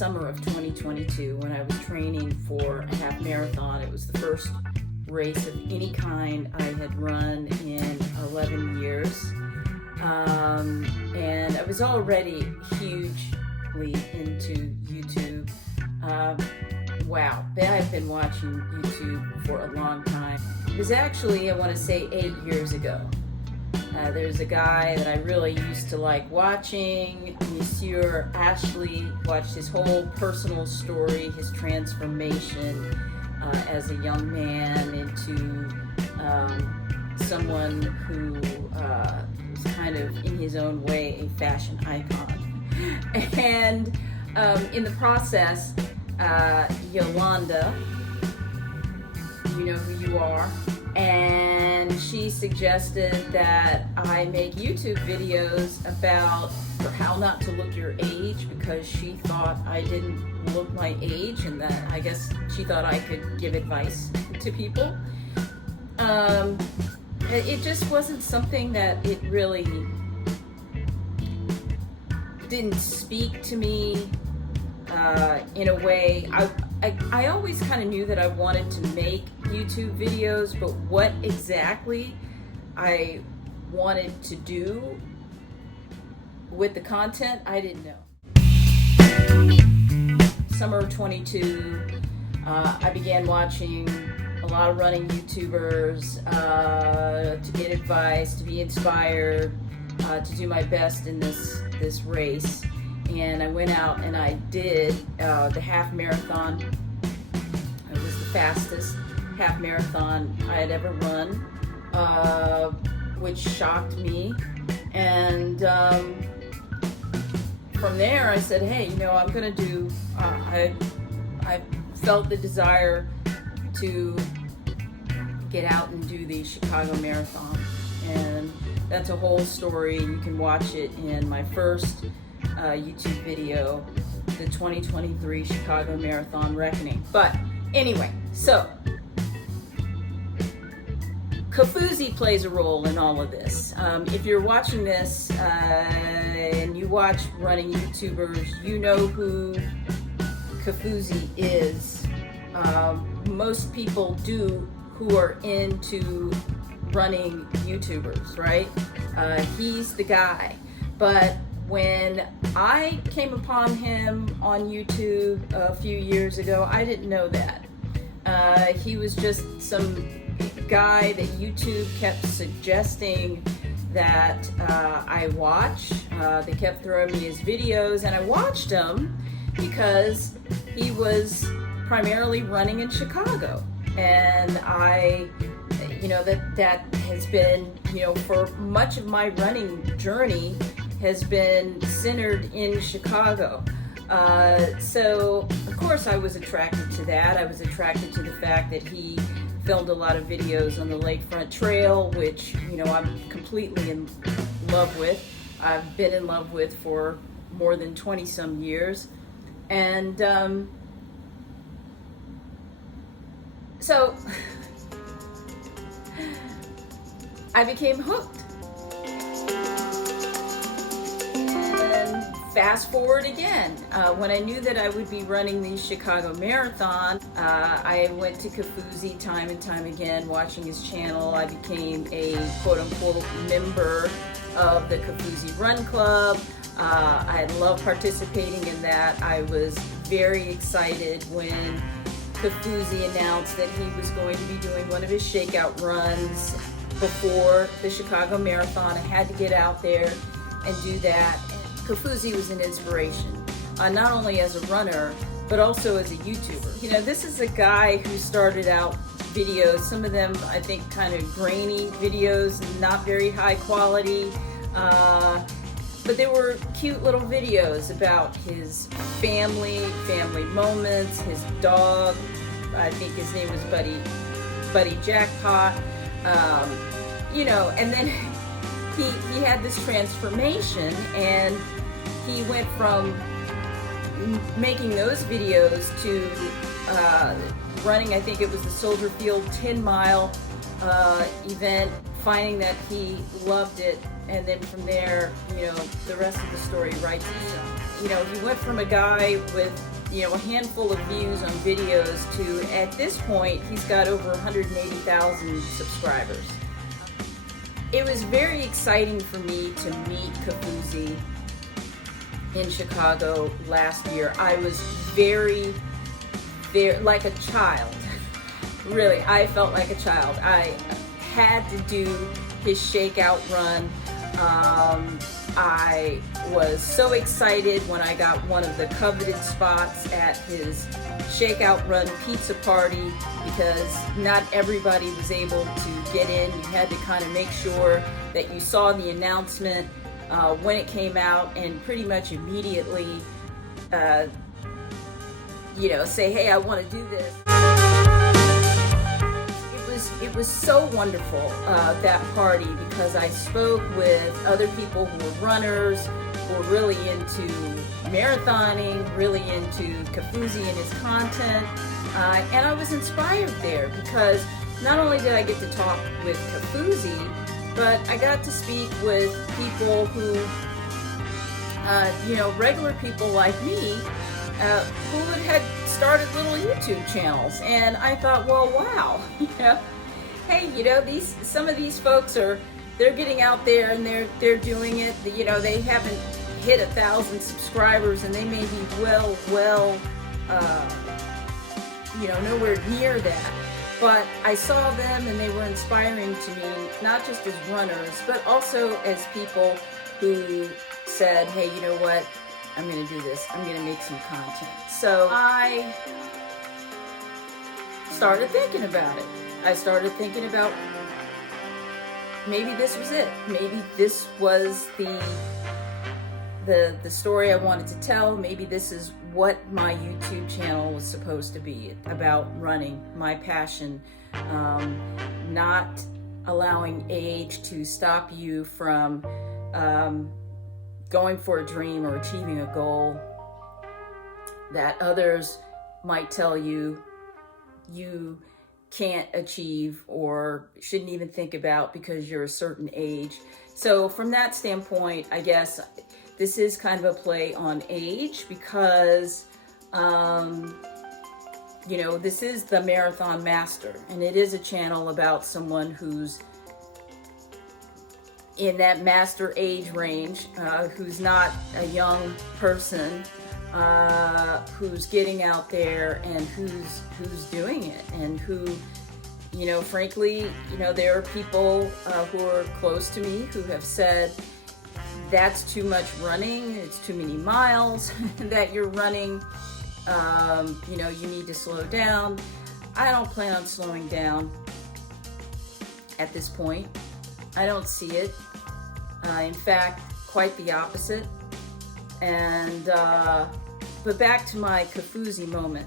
summer of 2022 when I was training for a half marathon. It was the first race of any kind I had run in 11 years. And I was already hugely into YouTube. Wow, I've been watching YouTube for a long time. It was actually, I want to say, 8 years ago. There's a guy that I really used to like watching, Monsieur Ashley. Watched his whole personal story, his transformation as a young man into someone who was kind of, in his own way, a fashion icon. And in the process, Yolanda, you know who you are, and she suggested that I make YouTube videos about how not to look your age, because she thought I didn't look my age, and that I guess she thought I could give advice to people. It just wasn't something that it really didn't speak to me in a way. I always kind of knew that I wanted to make YouTube videos, but what exactly I wanted to do with the content, I didn't know. Summer of 22, I began watching a lot of running YouTubers to get advice, to be inspired, to do my best in this race. And I went out and I did the half marathon. It was the fastest half marathon I had ever run, which shocked me. And from there I said, hey, you know, I'm gonna do, I felt the desire to get out and do the Chicago Marathon. And that's a whole story. You can watch it in my first YouTube video, the 2023 Chicago Marathon Reckoning. But anyway, so Kofuzi plays a role in all of this. If you're watching this and you watch running YouTubers, you know who Kofuzi is. Most people do who are into running YouTubers, right? He's the guy. But when I came upon him on YouTube a few years ago, I didn't know that. He was just some guy that YouTube kept suggesting that I watch. They kept throwing me his videos, and I watched them because he was primarily running in Chicago. And you know, that has been, you know, for much of my running journey has been centered in Chicago. So of course I was attracted to that. I was attracted to the fact that he filmed a lot of videos on the Lakefront Trail, which, you know, I'm completely in love with. I've been in love with for more than 20 some years. And so I became hooked. And fast forward again, when I knew that I would be running the Chicago Marathon, I went to Kofuzi time and time again, watching his channel. I became a quote-unquote member of the Kofuzi Run Club. I love participating in that. I was very excited when Kofuzi announced that he was going to be doing one of his shakeout runs before the Chicago Marathon. I had to get out there and do that. Kofuzi was an inspiration, not only as a runner, but also as a YouTuber. You know, this is a guy who started out videos, some of them I think kind of grainy videos, not very high quality, but they were cute little videos about his family moments, his dog, I think his name was Buddy Jackpot, you know, and then he had this transformation, and he went from making those videos to running, I think it was the Soldier Field 10-mile event, finding that he loved it, and then from there, you know, the rest of the story writes itself. you know, he went from a guy with, you know, a handful of views on videos to, at this point, he's got over 180,000 subscribers. It was very exciting for me to meet Kofuzi in Chicago last year. I was very like a child. Really, I felt like a child. I had to do his shakeout run. I was so excited when I got one of the coveted spots at his shakeout run pizza party, because not everybody was able to get in. You had to kind of make sure that you saw the announcement when it came out, and pretty much immediately you know, say, hey, I want to do this. It was so wonderful, that party, because I spoke with other people who were runners, who were really into marathoning, really into Kofuzi and his content, and I was inspired there, because not only did I get to talk with Kofuzi, but I got to speak with people who, you know, regular people like me, who had started little YouTube channels. And I thought, well, wow, you know, hey, you know, some of these folks they're getting out there and they're doing it. You know, they haven't hit 1,000 subscribers, and they may be well, you know, nowhere near that. But I saw them, and they were inspiring to me, not just as runners, but also as people who said, hey, you know what? I'm going to do this. I'm going to make some content. So I started thinking about it. I started thinking about, maybe this was it. Maybe this was the story I wanted to tell. Maybe this is what my YouTube channel was supposed to be about: running, my passion, not allowing age to stop you from going for a dream or achieving a goal that others might tell you you can't achieve or shouldn't even think about because you're a certain age. So from that standpoint, I guess this is kind of a play on age, because you know, this is the Marathon Master, and it is a channel about someone who's in that master age range, who's not a young person, who's getting out there and who's doing it, and who, you know, frankly, you know, there are people who are close to me who have said, that's too much running, it's too many miles that you're running, you know, you need to slow down. I don't plan on slowing down at this point. I don't see it. In fact, quite the opposite. And but back to my Kofuzi moment.